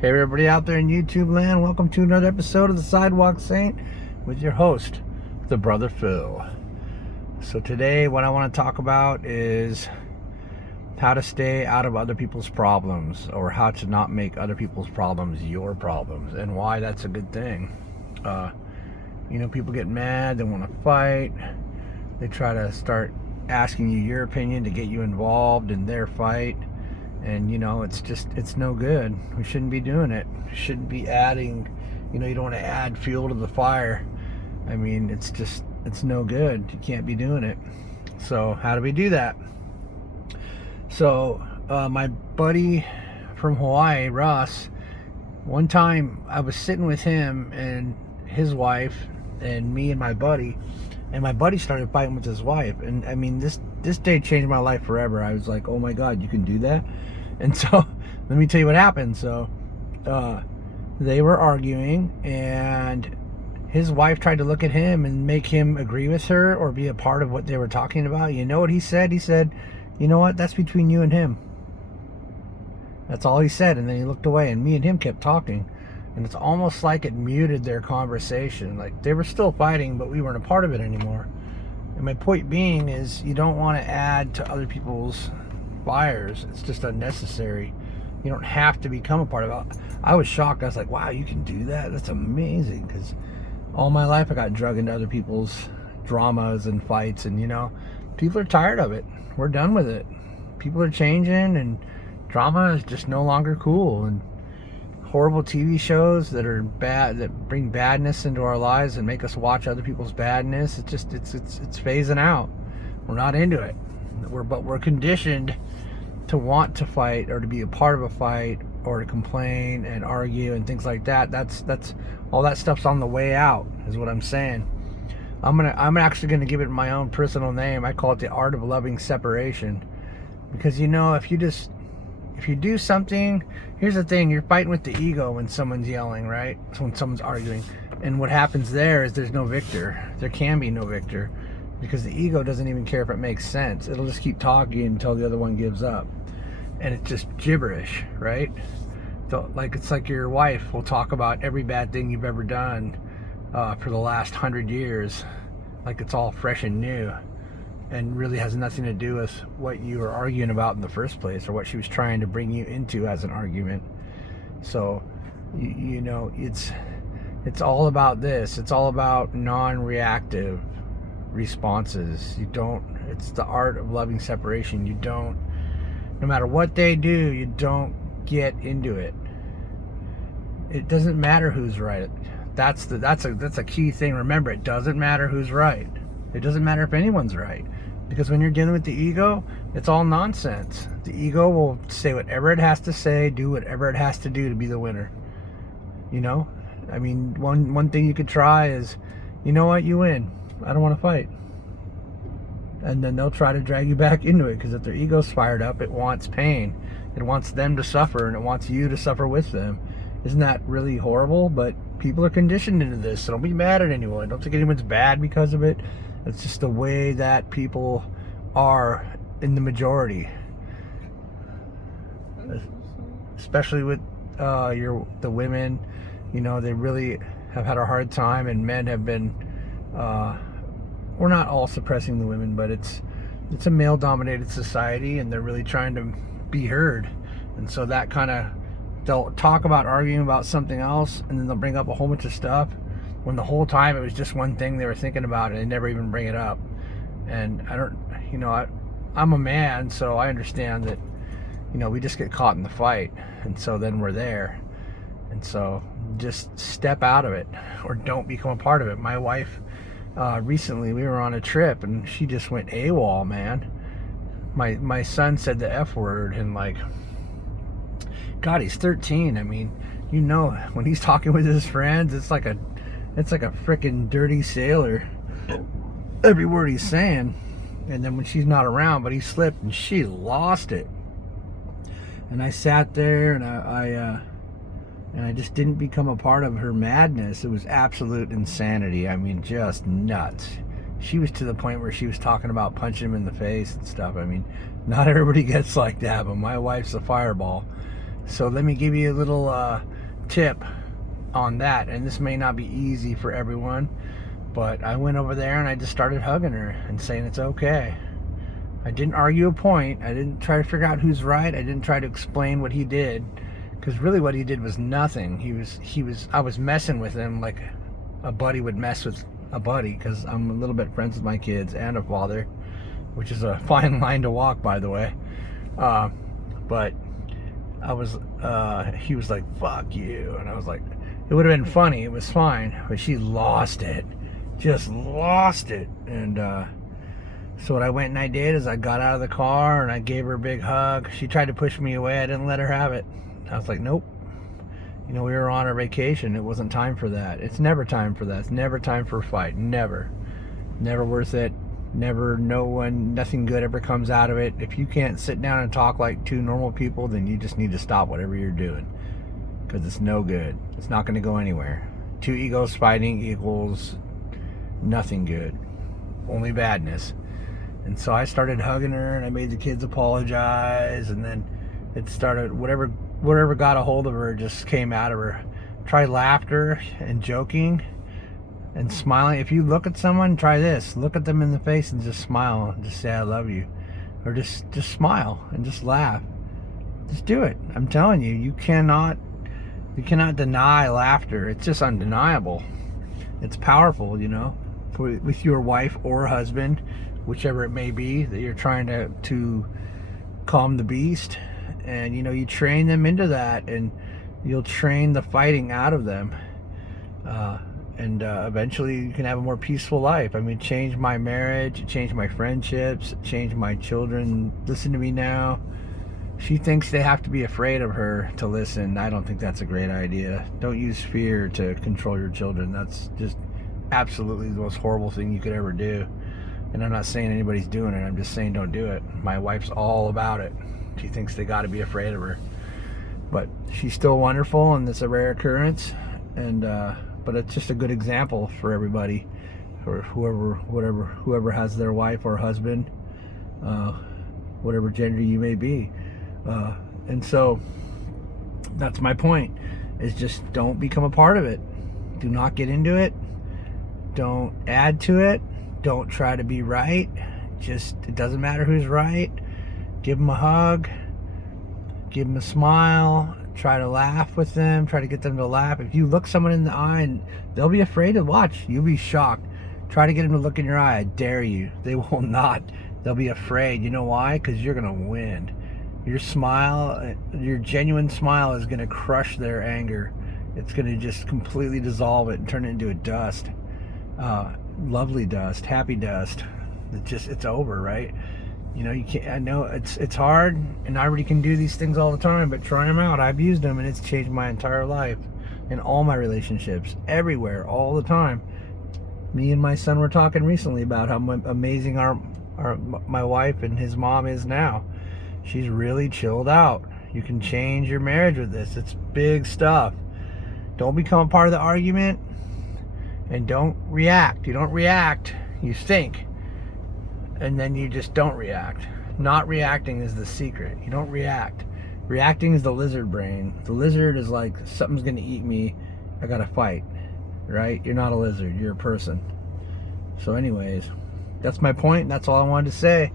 Hey everybody out there in YouTube land, welcome to another episode of the Sidewalk Saint with your host, the Brother Phil. So today what I want to talk about is how to stay out of other people's problems, or how to not make other people's problems your problems, and why that's a good thing. People get mad, they want to fight, they try to start asking you your opinion to get you involved in their fight. And it's no good. We shouldn't be doing it. We shouldn't be adding, you don't want to add fuel to the fire. I mean, it's no good. You can't be doing it. So how do we do that? So my buddy from Hawaii, Russ, one time I was sitting with him and his wife and me and my buddy started fighting with his wife. And I mean, this day changed my life forever. I was like, oh my God, you can do that? And so let me tell you what happened. So they were arguing, and his wife tried to look at him and make him agree with her or be a part of what they were talking about. You know what he said? He said, you know what? That's between you and him. That's all he said. And then he looked away, and me and him kept talking. And it's almost like it muted their conversation. Like they were still fighting, but we weren't a part of it anymore. And my point being is, you don't want to add to other people's fires. It's just unnecessary. You don't have to become a part of it. I was shocked. I was like, wow, you can do that? That's amazing. Because all my life I got drug into other people's dramas and fights. And, people are tired of it. We're done with it. People are changing, and drama is just no longer cool. And horrible TV shows that are bad, that bring badness into our lives and make us watch other people's badness, it's phasing out. We're not into it. But we're conditioned to want to fight, or to be a part of a fight, or to complain and argue and things like that. That's all that stuff's on the way out, is what I'm saying. I'm actually gonna give it my own personal name. I call it the art of loving separation. Because if you do something, here's the thing, you're fighting with the ego when someone's yelling, right? When someone's arguing. And what happens there is there's no victor. There can be no victor, because the ego doesn't even care if it makes sense. It'll just keep talking until the other one gives up. And it's just gibberish, right? So, it's like your wife will talk about every bad thing you've ever done for the last 100 years, like it's all fresh and new, and really has nothing to do with what you were arguing about in the first place, or what she was trying to bring you into as an argument. So, it's all about this. It's all about non-reactive responses. It's the art of loving separation. No matter what they do, you don't get into it. It doesn't matter who's right. That's a key thing. Remember, it doesn't matter who's right. It doesn't matter if anyone's right. Because when you're dealing with the ego, it's all nonsense. The ego will say whatever it has to say, do whatever it has to do to be the winner. I mean, one thing you could try is, you know what, you win. I don't want to fight. And then they'll try to drag you back into it, because if their ego's fired up, it wants pain. It wants them to suffer, and it wants you to suffer with them. Isn't that really horrible? But people are conditioned into this, so don't be mad at anyone. Don't think anyone's bad because of it. It's just the way that people are in the majority. Especially with the women, they really have had a hard time, and men have been, we're not all suppressing the women, but it's a male-dominated society, and they're really trying to be heard. And so that they'll talk about arguing about something else, and then they'll bring up a whole bunch of stuff, when the whole time it was just one thing they were thinking about, and they never even bring it up. And I'm a man, so I understand that, we just get caught in the fight, and so then we're there. And so just step out of it, or don't become a part of it. My wife, recently we were on a trip, and she just went AWOL, man. My son said the F word, and God, he's 13. I mean, when he's talking with his friends, it's like a freaking dirty sailor, every word he's saying. And then when she's not around, but he slipped and she lost it. And I sat there, and I just didn't become a part of her madness. It was absolute insanity. I mean, just nuts. She was to the point where she was talking about punching him in the face and stuff. I mean, not everybody gets like that, but my wife's a fireball. So let me give you a little tip on that. And this may not be easy for everyone, but I went over there and I just started hugging her and saying it's okay. I didn't argue a point. I didn't try to figure out who's right. I didn't try to explain what he did, because really what he did was nothing. I was messing with him like a buddy would mess with a buddy, because I'm a little bit friends with my kids and a father, which is a fine line to walk, by the way. But I was, he was like, fuck you. And I was like, it would have been funny. It was fine. But she lost it. Just lost it. And so what I went and I did is I got out of the car and I gave her a big hug. She tried to push me away. I didn't let her have it. I was like, nope. You know, we were on a vacation. It wasn't time for that. It's never time for that. It's never time for a fight. Never. Never worth it. Never, nothing good ever comes out of it. If you can't sit down and talk like two normal people, then you just need to stop whatever you're doing, because it's no good. It's not going to go anywhere. Two egos fighting equals nothing good. Only badness. And so I started hugging her and I made the kids apologize, and then it started, whatever got a hold of her just came out of her. Try laughter and joking and smiling. If you look at someone, try this. Look at them in the face and just smile and just say I love you. Or just smile and just laugh. Just do it. I'm telling you, you cannot deny laughter. It's just undeniable. It's powerful, you know, with your wife or husband, whichever it may be, that you're trying to calm the beast. And you know, you train them into that, and you'll train the fighting out of them, and eventually you can have a more peaceful life. I mean, it changed my marriage, it changed my friendships, it changed my children. Listen to me now. She thinks they have to be afraid of her to listen. I don't think that's a great idea. Don't use fear to control your children. That's just absolutely the most horrible thing you could ever do. And I'm not saying anybody's doing it. I'm just saying don't do it. My wife's all about it. She thinks they got to be afraid of her, but she's still wonderful, and it's a rare occurrence. And but it's just a good example for everybody, or whoever has their wife or husband, whatever gender you may be. And so that's my point, is just don't become a part of it. Do not get into it. Don't add to it. Don't try to be right. Just, it doesn't matter who's right. Give them a hug, give them a smile, try to laugh with them, try to get them to laugh. If you look someone in the eye, and they'll be afraid to watch, you'll be shocked. Try to get them to look in your eye. I dare you. They will not. They'll be afraid. You know why? Because you're going to win. Your smile, your genuine smile, is going to crush their anger. It's going to just completely dissolve it and turn it into a dust. Lovely dust, happy dust. It's over, right? You know, you can't. I know it's hard, and I already can do these things all the time, but try them out. I've used them, and it's changed my entire life, in all my relationships, everywhere, all the time. Me and my son were talking recently about how amazing my wife and his mom is now. She's really chilled out. You can change your marriage with this. It's big stuff. Don't become a part of the argument, and don't react. You don't react. You think. And then you just don't react. Not reacting is the secret. You don't react. Reacting is the lizard brain. The lizard is like, something's gonna eat me, I gotta fight, right? You're not a lizard, you're a person. So anyways, that's my point, and that's all I wanted to say.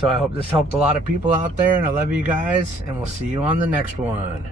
So I hope this helped a lot of people out there, and I love you guys, and we'll see you on the next one.